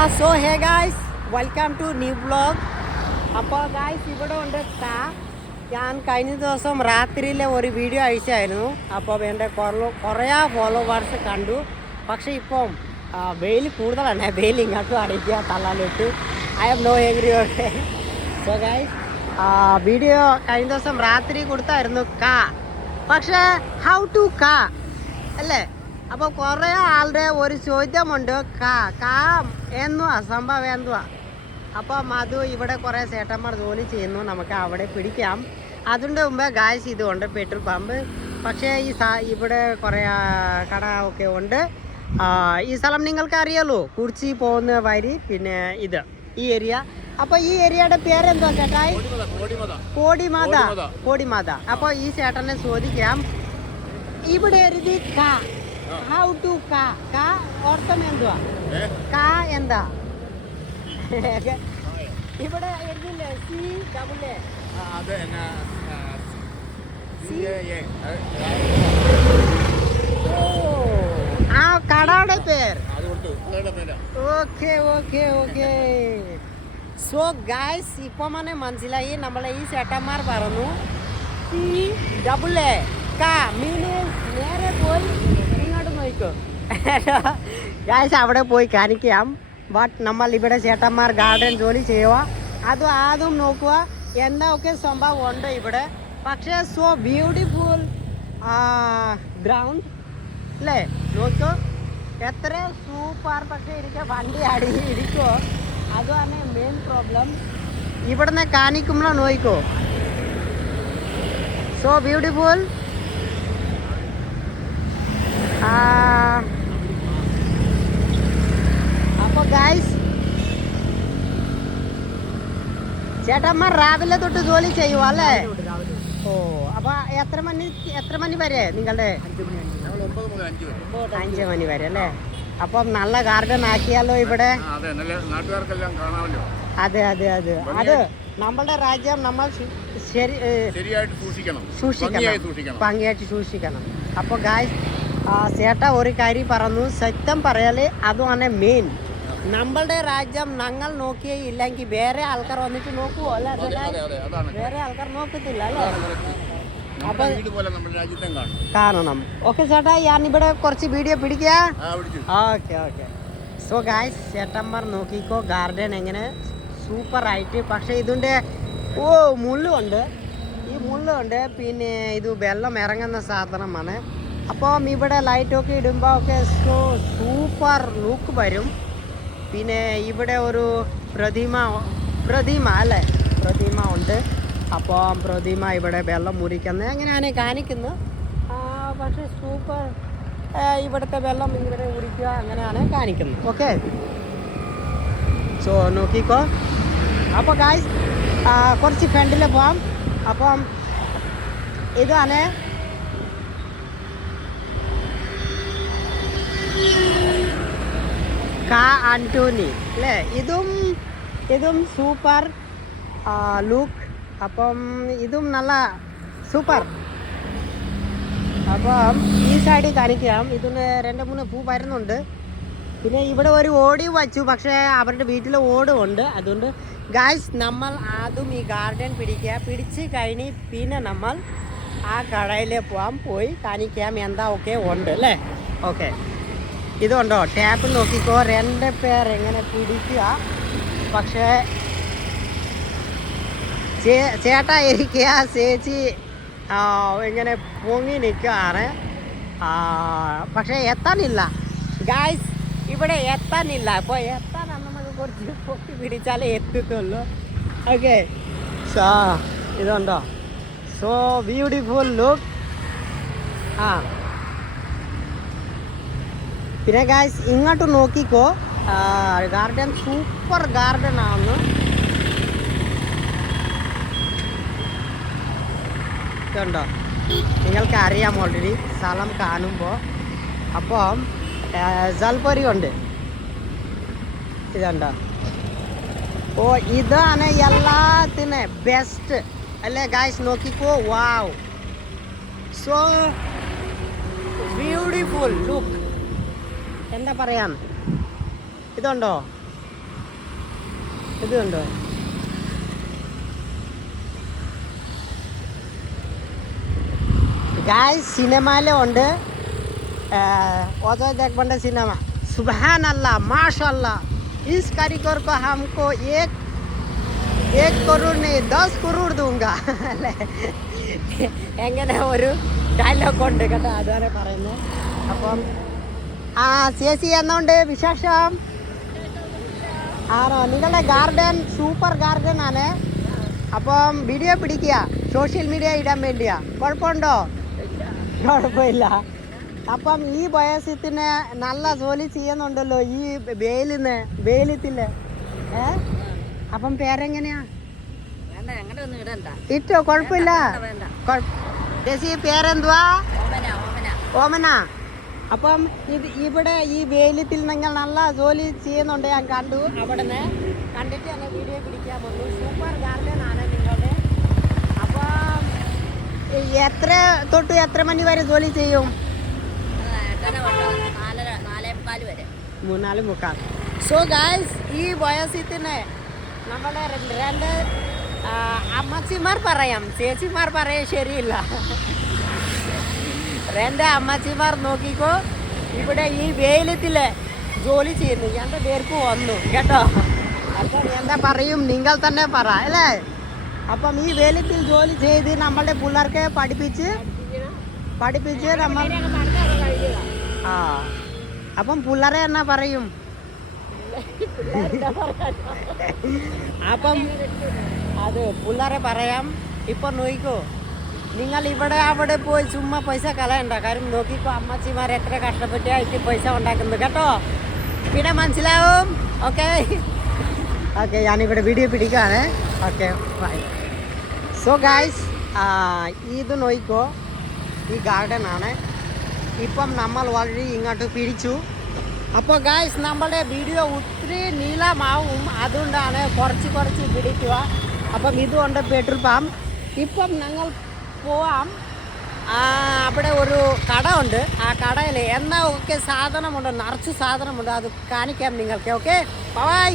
So hey guys, welcome to new vlog. അപ്പോൾ guys ഇവിടെ ഉണ്ട് ഞാൻ കഴിഞ്ഞ ദിവസം രാത്രിയിലെ ഒരു വീഡിയോ അയച്ചായിരുന്നു. അപ്പോൾ എൻ്റെ കുറേ ഫോളോവേഴ്സ് കണ്ടു. പക്ഷേ ഇപ്പം വെയിൽ കൂടുതലാണ്. വെയിൽ ഇങ്ങോട്ടും അടിക്കുക തള്ളാലിട്ട്. I am no agree. Okay so guys video കഴിഞ്ഞ ദിവസം രാത്രി കൊടുത്തായിരുന്നു പക്ഷേ ഹൗ ടു അല്ലേ? അപ്പോൾ കുറേ ആളുടെ ഒരു ചോദ്യമുണ്ട് എന്തുവാ സംഭവം എന്തുവാ. അപ്പം അത് ഇവിടെ കുറേ ചേട്ടന്മാർ ജോലി ചെയ്യുന്നു, നമുക്ക് അവിടെ പിടിക്കാം. അതിൻ്റെ മുമ്പേ ഗായ്സ് ഇതുണ്ട് പെട്രോൾ പമ്പ്. പക്ഷേ ഇവിടെ കുറേ കട ഒക്കെ ഉണ്ട്. ഈ സ്ഥലം നിങ്ങൾക്ക് അറിയാലോ, കുറിച്ചി പോകുന്ന വഴി. പിന്നെ ഇത് ഈ ഏരിയ. അപ്പോൾ ഈ ഏരിയയുടെ പേരെന്തുവാ ചേട്ടായി? കോടിമാത. അപ്പോൾ ഈ ചേട്ടനെ ചോദിക്കാം, ഇവിടെ എഴുതി ഹൗ ടു ഓർത്തം എന്തുവാ? എന്താ ഇവിടെ എഴുതില്ലേ? ആ കടയുടെ പേര്. ഓക്കെ. സോ ഗായ്സ് ഇപ്പൊ മനസ്സിലായി. നമ്മളെ ഈ ചേട്ടന്മാർ പറഞ്ഞു നേരെ പോയി ഇങ്ങോട്ട് നോക്കോ. ഗായ്സ് അവിടെ പോയി കാണിക്കാം. ബട്ട് നമ്മൾ ഇവിടെ ചേട്ടന്മാർ ഗാർഡൻ ജോലി ചെയ്യുക, അതും നോക്കുക എന്തൊക്കെ സംഭവം ഉണ്ട് ഇവിടെ. പക്ഷേ സോ ബ്യൂട്ടിഫുൾ ഗ്രൗണ്ട് അല്ലേ? നോക്കൂ എത്ര സൂപ്പർ. പക്ഷേ എനിക്ക് വണ്ടി ഇരിക്കുമോ, അതാണ് മെയിൻ പ്രോബ്ലം. ഇവിടുന്ന് കാണിക്കുമ്പോൾ നോക്കോ, സോ ബ്യൂട്ടിഫുൾ. അപ്പോൾ ഗായ്സ് ചേട്ടന്മാർ രാവിലെ തൊട്ട് ജോലി ചെയ്യുക അല്ലേ? ഓ അപ്പോൾ എത്ര മണി വരെ നിങ്ങളുടെ? 5 മണി വരെ അല്ലേ? അപ്പം നല്ല ഗാർഡൻ ആക്കിയാലോ ഇവിടെ. അതെ അത് നമ്മളുടെ രാജ്യം നമ്മൾ ഭംഗിയായിട്ട് സൂക്ഷിക്കണം. അപ്പോൾ ഗായ്സ് ചേട്ട ഒരു കാര്യം പറഞ്ഞു, സത്യം പറയാല് അതുമാണ് മെയിൻ. നമ്മളുടെ രാജ്യം ഞങ്ങൾ നോക്കിയേ ഇല്ലെങ്കിൽ വേറെ ആൾക്കാർ വന്നിട്ട് നോക്കുവോ അല്ലേ? വേറെ ആൾക്കാർ നോക്കത്തില്ല അല്ലേ? അപ്പൊ കാണണം. ഓക്കെ ചേട്ടാ, ഞാൻ ഇവിടെ കുറച്ച് വീഡിയോ പിടിക്കുക. ഓക്കെ. സോ ഗായ്സ് ചേട്ടന്മാർ നോക്കിക്കോ ഗാർഡൻ എങ്ങനെ സൂപ്പർ ആയിട്ട്. പക്ഷെ ഇതിൻ്റെ മുള്ളുണ്ട്. ഈ മുള്ളുണ്ട്. പിന്നെ ഇത് വെള്ളം ഇറങ്ങുന്ന സാധനമാണ്. അപ്പം ഇവിടെ ലൈറ്റൊക്കെ ഇടുമ്പോൾ ഒക്കെ സൂപ്പർ ലുക്ക് വരും. പിന്നെ ഇവിടെ ഒരു പ്രതിമ അല്ലേ? പ്രതിമ ഉണ്ട്. അപ്പം പ്രതിമ ഇവിടെ വെള്ളം മുറിക്കുന്നത് എങ്ങനെയാണ് കാണിക്കുന്നത്. പക്ഷേ സൂപ്പർ ഇവിടുത്തെ വെള്ളം ഇവിടെ മുറിക്കുക അങ്ങനെയാണ് കാണിക്കുന്നത്. ഓക്കെ സോ നോക്കിക്കോ. അപ്പോൾ ഗായ്സ് കുറച്ച് ഫ്രണ്ടിൽ പോവാം. അപ്പം ഇതാണ് ആന്റോണി അല്ലേ? ഇതും സൂപ്പർ ലുക്ക്. അപ്പം ഇതും നല്ല സൂപ്പർ. അപ്പം ഈ സൈഡിൽ കാണിക്കാം. ഇതിന് 2-3 പൂ വരുന്നുണ്ട്. പിന്നെ ഇവിടെ ഒരു ഓടി വച്ചു, പക്ഷേ അവരുടെ വീട്ടിൽ ഓടുമുണ്ട്. അതുകൊണ്ട് ഗായ്സ് നമ്മൾ ആദ്യം ഈ ഗാർഡൻ പിടിച്ച് കഴിഞ്ഞ് പിന്നെ നമ്മൾ ആ കടയിൽ പോയി കാണിക്കാം എന്താ ഒക്കെ ഉണ്ട് അല്ലേ? ഓക്കെ ഇതുണ്ടോ ടാപ്പ് നോക്കിക്കോ. 2 പേർ എങ്ങനെ പിടിക്കുക. പക്ഷേ ചേട്ടാ ഇരിക്കുക, ചേച്ചി ഇങ്ങനെ പൊങ്ങി നിൽക്കുകയാണ്. പക്ഷേ എത്താനില്ല ഗായ്സ്, ഇവിടെ എത്താനില്ല. അപ്പോൾ എത്താൻ നമുക്ക് കുറച്ച് പൊക്കി പിടിച്ചാലേ എത്തത്തുള്ളൂ. ഓക്കെ സോ ഇതുണ്ടോ, സോ ബ്യൂട്ടിഫുൾ ലുക്ക്. പിന്നെ ഗായ്സ് ഇങ്ങോട്ട് നോക്കിക്കോ, ഗാർഡൻ സൂപ്പർ ഗാർഡൻ ആണ്. ഇതുണ്ടോ, നിങ്ങൾക്ക് അറിയാം ഓൾറെഡി സ്ഥലം കാണുമ്പോൾ. അപ്പം ജൽപരി ഉണ്ട്. ഇതുണ്ടോ, ഇതാണ് എല്ലാത്തിനും ബെസ്റ്റ് അല്ലേ ഗായ്സ്? നോക്കിക്കോ. വാവ്, സോ ബ്യൂട്ടിഫുൾ ലുക്ക്. എന്താ പറയാൻ, ഇതുണ്ടോ ഇത് കണ്ടോ? गाइस सिनेमा ले ഉണ്ട് अजय देवगन सिनेमा सुभान अल्लाह माशाअल्लाह इस कारीगर को हमको एक करोड़ नहीं 10 करोड़ दूंगा എങ്ങനെ ഒരു ഡയലോഗ് ഉണ്ട് കേട്ടോ അതാണ് പറയുന്നത് അപ്പം ചേച്ചി എന്നുണ്ട് വിശേഷം ആണോ നിങ്ങളുടെ ഗാർഡൻ സൂപ്പർ ഗാർഡൻ ആണ് അപ്പം വീഡിയോ പിടിക്കുക സോഷ്യൽ മീഡിയ ഇടാൻ വേണ്ടിയാ കുഴപ്പമുണ്ടോ കുഴപ്പമില്ല അപ്പം ഈ വയസ്സിന് നല്ല ജോലി ചെയ്യുന്നുണ്ടല്ലോ ഈ വെയിലത്തില് അപ്പം പേരെങ്ങനെയാ ഇട്ടോ കുഴപ്പമില്ല ചേച്ചി പേരെന്തുവാ ഓമന അപ്പം ഇവിടെ ഈ വെയിലത്തിൽ നിങ്ങൾ നല്ല ജോലി ചെയ്യുന്നുണ്ട് ഞാൻ കണ്ടു അവിടെ നിന്ന് കണ്ടിട്ട് എന്നെ വീഡിയോ പിടിക്കാൻ വന്നു സൂപ്പർ ഗാർഡൻ ആണ് നിങ്ങളുടെ അപ്പം എത്ര തൊട്ട് എത്ര മണി വരെ ജോലി ചെയ്യും 4:45 സോ ഗായ്സ് ഈ വയസ്സിന് നമ്മുടെ രണ്ട് അമ്മച്ചിമാർ പറയാം ചേച്ചിമാർ പറയാൻ ശരിയില്ല രണ്ട് അമ്മച്ചിമാർ നോക്കിക്കോ ഇവിടെ ഈ വെയിലത്തില് ജോലി ചെയ്യുന്നു എൻ്റെ പേർക്ക് വന്നു കേട്ടോ അപ്പം എന്താ പറയും നിങ്ങൾ തന്നെ പറ അല്ലേ അപ്പം ഈ വെയിലത്തിൽ ജോലി ചെയ്ത് നമ്മളുടെ പിള്ളേർക്ക് പഠിപ്പിച്ച് നമ്മൾ അപ്പം പിള്ളേരെ എന്നാ പറയും അപ്പം അത് പിള്ളേരെ പറയാം ഇപ്പൊ നോക്കിക്കോ നിങ്ങൾ ഇവിടെ അവിടെ പോയി ചുമ്മാ പൈസ കളയണ്ട കാര്യം നോക്കിക്കോ അമ്മച്ചിമാർ എത്ര കഷ്ടപ്പെട്ടായിട്ട് പൈസ ഉണ്ടാക്കുന്നത് കേട്ടോ പിന്നെ മനസ്സിലാവും ഓക്കെ ഞാനിവിടെ വീഡിയോ പിടിക്കുകയാണ് ഓക്കെ ബൈ സോ ഗായ്സ് ഇത് നോക്കിക്കോ ഈ ഗാർഡൻ ആണ് ഇപ്പം നമ്മൾ വളരെ ഇങ്ങോട്ട് പിടിച്ചു അപ്പോൾ ഗായ്സ് നമ്മുടെ വീഡിയോ ഒത്തിരി നീളമാവും അതുകൊണ്ടാണ് കുറച്ച് പിടിക്കുക അപ്പം ഇതുകൊണ്ട് പെട്രോൾ പമ്പ് ഇപ്പം ഞങ്ങൾ പോവാം അവിടെ ഒരു കട ഉണ്ട് ആ കടയിൽ എന്നാ ഒക്കെ സാധനമുണ്ട് നിറച്ച് സാധനമുണ്ട് അത് കാണിക്കാം നിങ്ങൾക്ക് ഓക്കെ ബൈ